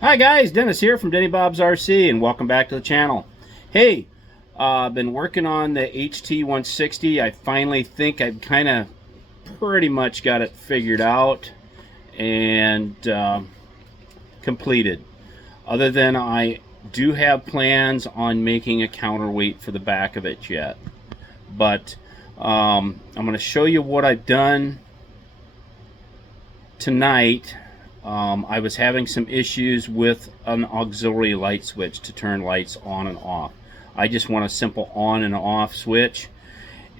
Hi guys, Dennis here from Denny Bob's RC, and welcome back to the channel. Hey, I've been working on the HT160. I finally think I've kind of pretty much got it figured out and completed. Other than I do have plans on making a counterweight for the back of it yet. But I'm going to show you what I've done tonight. I was having some issues with an auxiliary light switch to turn lights on and off. I just want a simple on and off switch,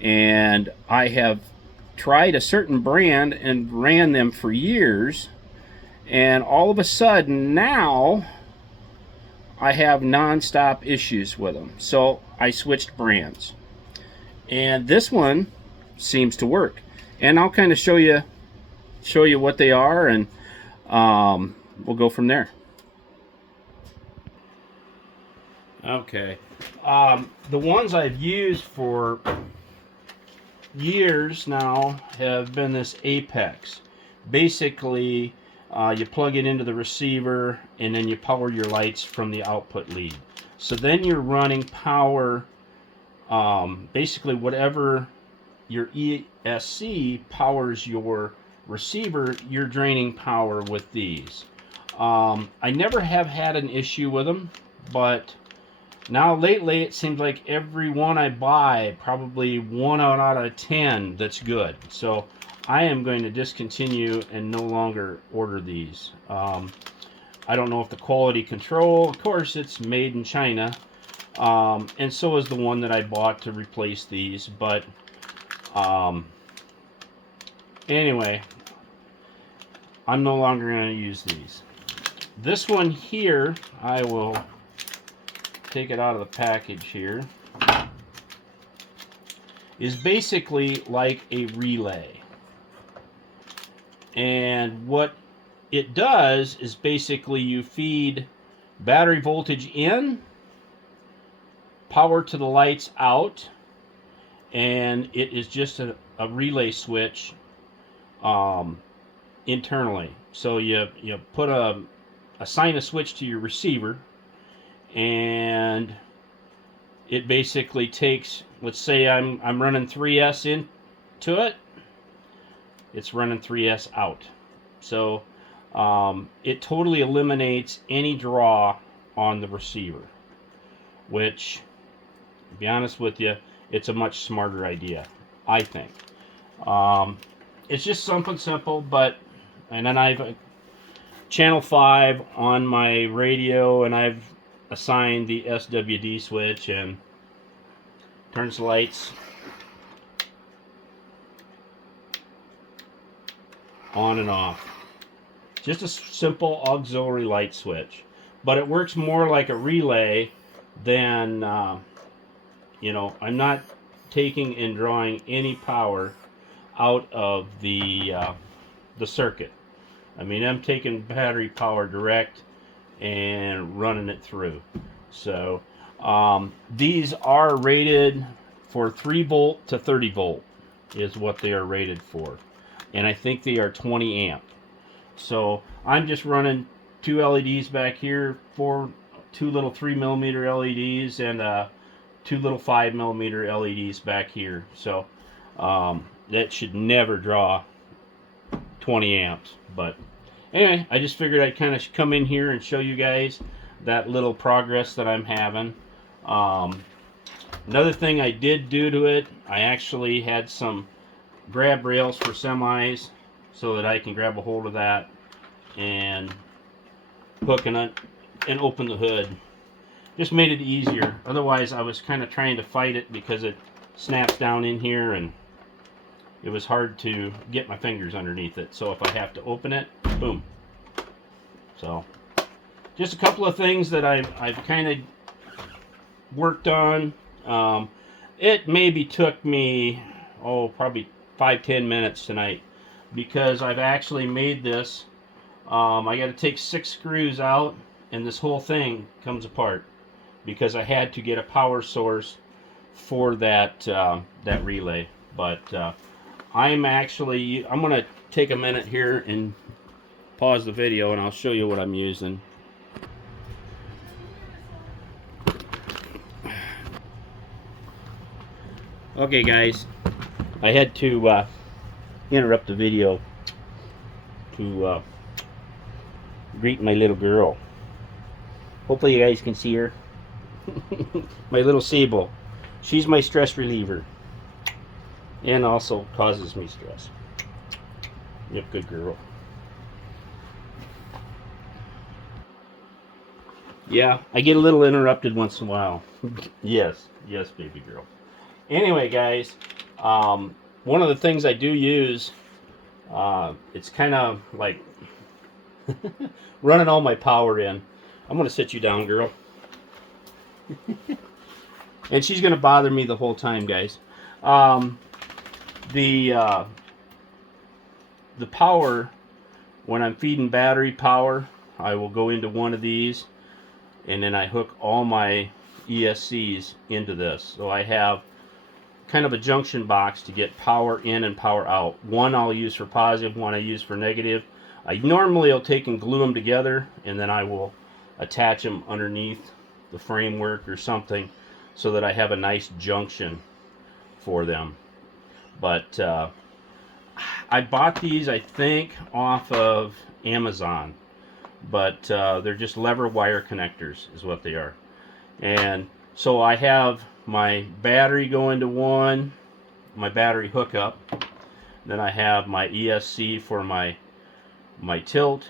and I have tried a certain brand and ran them for years, and all of a sudden now I have non-stop issues with them. So I switched brands, and this one seems to work, and I'll kind of show you what they are, and we'll go from there. Okay, the ones I've used for years now have been this Apex. Basically, you plug it into the receiver and then you power your lights from the output lead. So then you're running power, basically whatever your ESC powers your receiver, you're draining power with these. I never have had an issue with them, but now lately it seems like every one I buy, probably 1 out of 10 that's good. So I am going to discontinue and no longer order these. I don't know if the quality control, of course it's made in China, and so is the one that I bought to replace these, but anyway, I'm no longer going to use these. This one here, I will take it out of the package here, is basically like a relay. And what it does is basically you feed battery voltage in, power to the lights out, and it is just a relay switch internally. So you put assign a switch to your receiver, and it basically takes, let's say I'm running 3S into it, it's running 3S out. So it totally eliminates any draw on the receiver, which, to be honest with you, it's a much smarter idea, I think. It's just something simple, and then I've channel 5 on my radio, and I've assigned the SWD switch, and turns the lights on and off. Just a simple auxiliary light switch, but it works more like a relay than I'm not taking and drawing any power out of the circuit. I mean, I'm taking battery power direct and running it through. So these are rated for 3 volt to 30 volt is what they are rated for, and I think they are 20 amp. So I'm just running 2 LEDs back here, 2 little 3mm LEDs, and 2 little 5mm LEDs back here. So that should never draw 20 amps, but anyway, I just figured I'd kind of come in here and show you guys that little progress that I'm having. Another thing I did do to it, I actually had some grab rails for semis so that I can grab a hold of that and hook it and open the hood. Just made it easier. Otherwise, I was kind of trying to fight it because it snaps down in here, and it was hard to get my fingers underneath it. So if I have to open it, boom. So just a couple of things that I've kind of worked on. It maybe took me probably 5-10 minutes tonight, because I've actually made this. I got to take 6 screws out, and this whole thing comes apart because I had to get a power source for that relay. But I'm going to take a minute here and pause the video, and I'll show you what I'm using. Okay guys, I had to interrupt the video to greet my little girl. Hopefully you guys can see her. My little Sable. She's my stress reliever and also causes me stress. Yep, good girl. Yeah, I get a little interrupted once in a while. Yes, baby girl. Anyway, guys, one of the things I do use, it's kind of like running all my power in. I'm going to sit you down, girl. And she's going to bother me the whole time, guys. The power, when I'm feeding battery power, I will go into one of these, and then I hook all my ESCs into this. So I have kind of a junction box to get power in and power out. One I'll use for positive, one I use for negative. I normally will take and glue them together, and then I will attach them underneath the framework or something so that I have a nice junction for them. But I bought these, I think, off of Amazon, but they're just lever wire connectors is what they are. And so I have my battery going to one, my battery hookup, then I have my ESC for my tilt,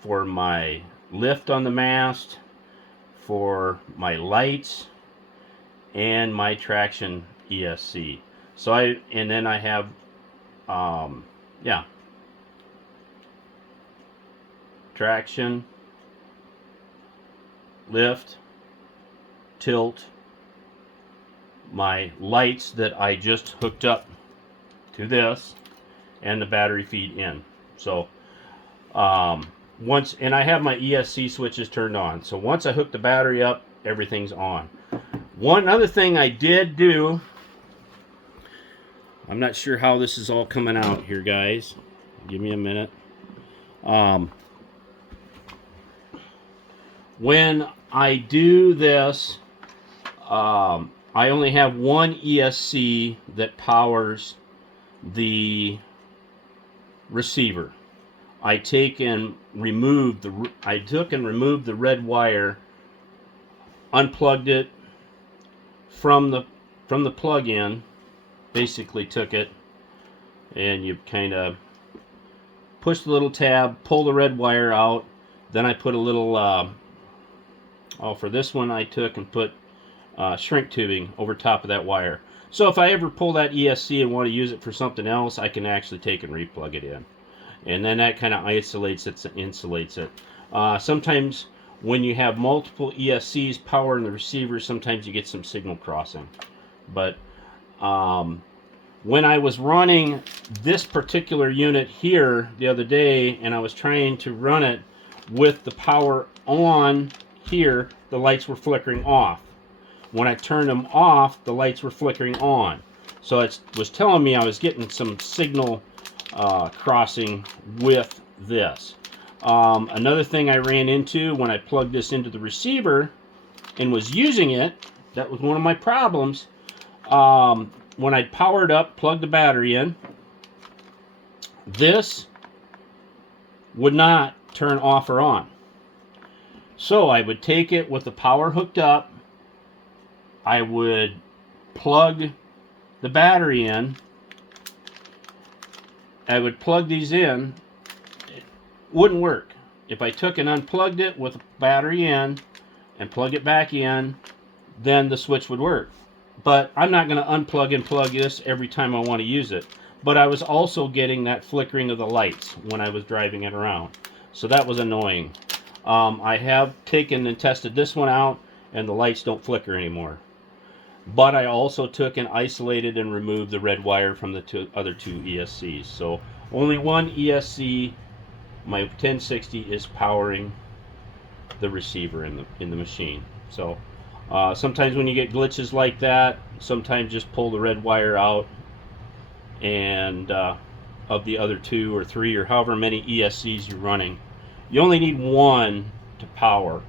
for my lift on the mast, for my lights, and my traction ESC. So and then I have traction, lift, tilt, my lights that I just hooked up to this, and the battery feed in. So and I have my ESC switches turned on. So once I hook the battery up, everything's on. One other thing I did do, I'm not sure how this is all coming out here, guys. Give me a minute. When I do this, I only have one ESC that powers the receiver. I took and removed the red wire, unplugged it from the plug-in, basically took it, and you kind of push the little tab, pull the red wire out. Then I put a little for this one I took and put shrink tubing over top of that wire. So if I ever pull that ESC and want to use it for something else, I can actually take and replug it in. And then that kind of isolates it, insulates it. Sometimes when you have multiple ESCs powering the receiver, sometimes you get some signal crossing. But when I was running this particular unit here the other day, and I was trying to run it with the power on here, the lights were flickering off. When I turned them off, the lights were flickering on. So it was telling me I was getting some signal crossing with this. Another thing I ran into when I plugged this into the receiver and was using it, that was one of my problems. When I powered up, plugged the battery in, this would not turn off or on. So I would take it with the power hooked up, I would plug the battery in, I would plug these in, it wouldn't work. If I took and unplugged it with the battery in and plug it back in, then the switch would work. But I'm not going to unplug and plug this every time I want to use it. But I was also getting that flickering of the lights when I was driving it around. So that was annoying. I have taken and tested this one out, and the lights don't flicker anymore. But I also took and isolated and removed the red wire from the other two ESCs. So only one ESC, my 1060, is powering the receiver in the machine. So sometimes when you get glitches like that, sometimes just pull the red wire out, and of the other 2 or 3 or however many ESCs you're running, you only need one to power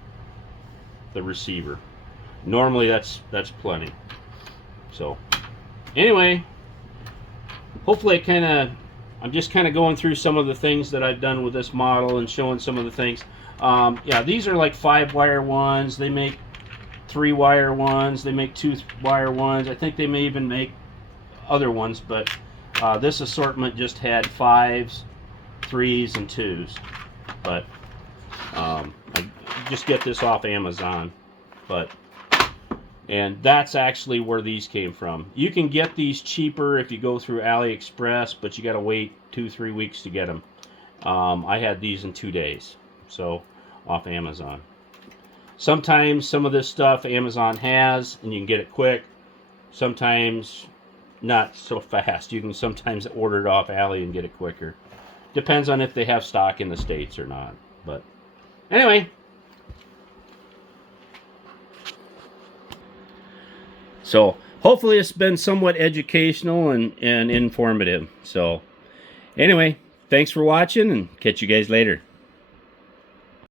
the receiver. Normally that's plenty. So Anyway, hopefully I'm just kind of going through some of the things that I've done with this model and showing some of the things. Yeah, these are like 5-wire ones. They make 3-wire ones. They make 2-wire ones. I think they may even make other ones, but this assortment just had 5s, 3s, and 2s. But I just get this off Amazon. And that's actually where these came from. You can get these cheaper if you go through AliExpress, but you got to wait 2-3 weeks to get them. I had these in 2 days, so off Amazon. Sometimes some of this stuff Amazon has, and you can get it quick. Sometimes not so fast. You can sometimes order it off Ali and get it quicker. Depends on if they have stock in the States or not. But anyway. So hopefully it's been somewhat educational and informative. So anyway, thanks for watching, and catch you guys later.